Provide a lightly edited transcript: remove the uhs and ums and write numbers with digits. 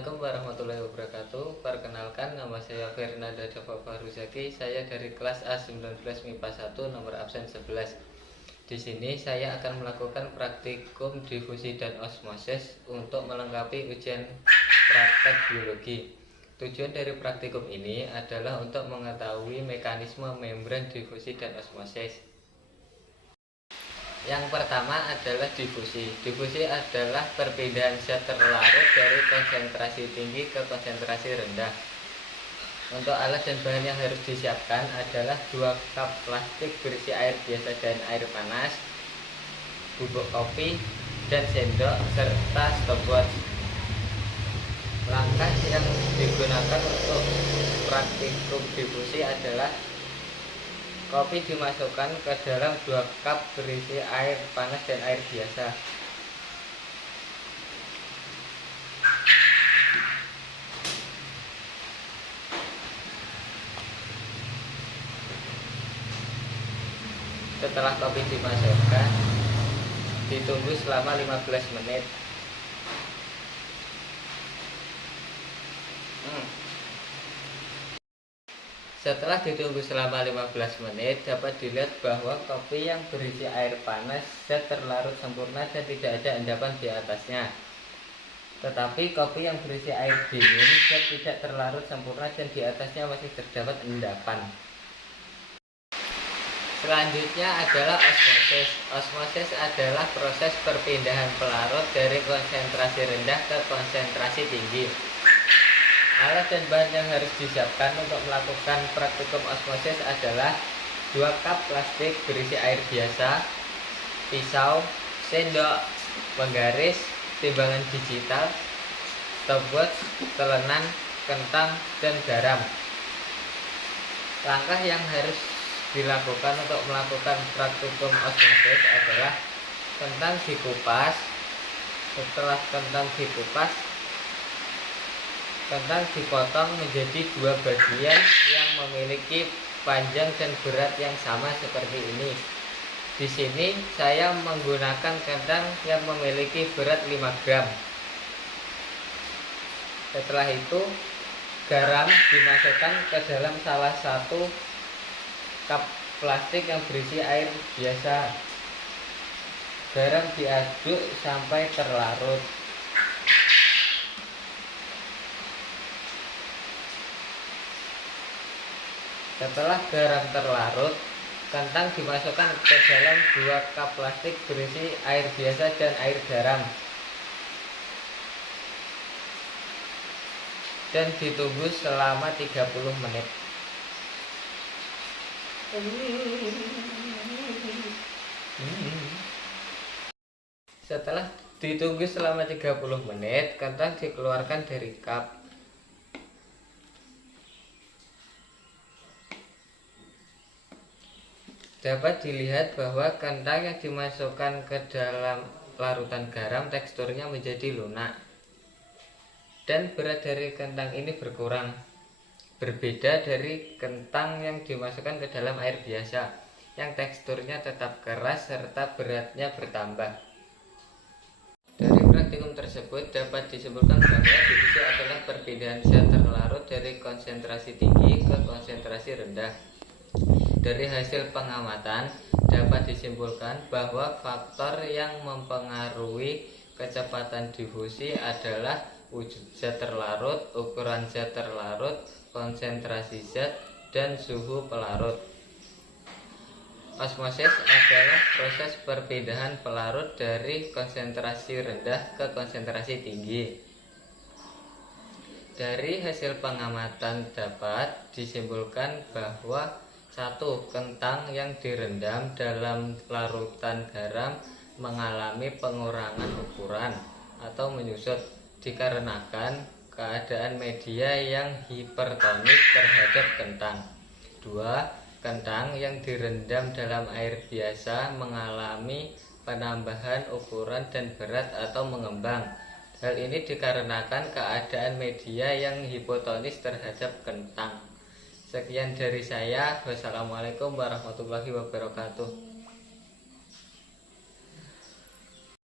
Assalamualaikum warahmatullahi wabarakatuh. Perkenalkan, nama saya Fernanda Dava Fahruzaki. Saya dari kelas A19 MIPA 1 nomor absen 11. Di sini saya akan melakukan praktikum difusi dan osmosis untuk melengkapi ujian praktek biologi. Tujuan dari praktikum ini adalah untuk mengetahui mekanisme membran difusi dan osmosis. Yang pertama adalah difusi. Difusi adalah perpindahan zat terlarut dari konsentrasi tinggi ke konsentrasi rendah. Untuk alat dan bahan yang harus disiapkan adalah 2 cup plastik berisi air biasa dan air panas, bubuk kopi dan sendok, serta stopwatch. Langkah yang digunakan untuk praktikum difusi adalah kopi dimasukkan ke dalam 2 cup berisi air panas dan air biasa. Setelah kopi dimasukkan, ditunggu selama 15 menit. Setelah ditunggu selama 15 menit, dapat dilihat bahwa kopi yang berisi air panas zat terlarut sempurna dan tidak ada endapan di atasnya. Tetapi kopi yang berisi air dingin zat tidak terlarut sempurna dan di atasnya masih terdapat endapan. Selanjutnya adalah osmosis. Osmosis adalah proses perpindahan pelarut dari konsentrasi rendah ke konsentrasi tinggi. Alat dan bahan yang harus disiapkan untuk melakukan praktikum osmosis adalah 2 cup plastik berisi air biasa, pisau, sendok, penggaris, timbangan digital, stopwatch, telenan, kentang, dan garam. Langkah yang harus dilakukan untuk melakukan praktikum osmosis adalah kentang dikupas. Setelah kentang dikupas, kentang dipotong menjadi 2 bagian yang memiliki panjang dan berat yang sama seperti ini. Di sini saya menggunakan kentang yang memiliki berat 5 gram. Setelah itu, garam dimasukkan ke dalam salah satu cup plastik yang berisi air biasa. Garam diaduk sampai terlarut. Setelah garam terlarut, kentang dimasukkan ke dalam 2 cup plastik berisi air biasa dan air garam, dan ditunggu selama 30 menit. Setelah ditunggu selama 30 menit, kentang dikeluarkan dari cup. Dapat dilihat bahwa kentang yang dimasukkan ke dalam larutan garam teksturnya menjadi lunak, dan berat dari kentang ini berkurang. Berbeda dari kentang yang dimasukkan ke dalam air biasa, yang teksturnya tetap keras serta beratnya bertambah. Dari praktikum tersebut dapat disimpulkan bahwa difusi adalah perpindahan zat terlarut dari konsentrasi tinggi ke konsentrasi rendah. Dari hasil pengamatan dapat disimpulkan bahwa faktor yang mempengaruhi kecepatan difusi adalah wujud zat terlarut, ukuran zat terlarut, konsentrasi zat, dan suhu pelarut. Osmosis adalah proses perpindahan pelarut dari konsentrasi rendah ke konsentrasi tinggi. Dari hasil pengamatan dapat disimpulkan bahwa 1. Kentang yang direndam dalam larutan garam mengalami pengurangan ukuran atau menyusut dikarenakan keadaan media yang hipertonik terhadap kentang. 2. Kentang yang direndam dalam air biasa mengalami penambahan ukuran dan berat atau mengembang. Hal ini dikarenakan keadaan media yang hipotonis terhadap kentang. Sekian dari saya. Wassalamualaikum warahmatullahi wabarakatuh.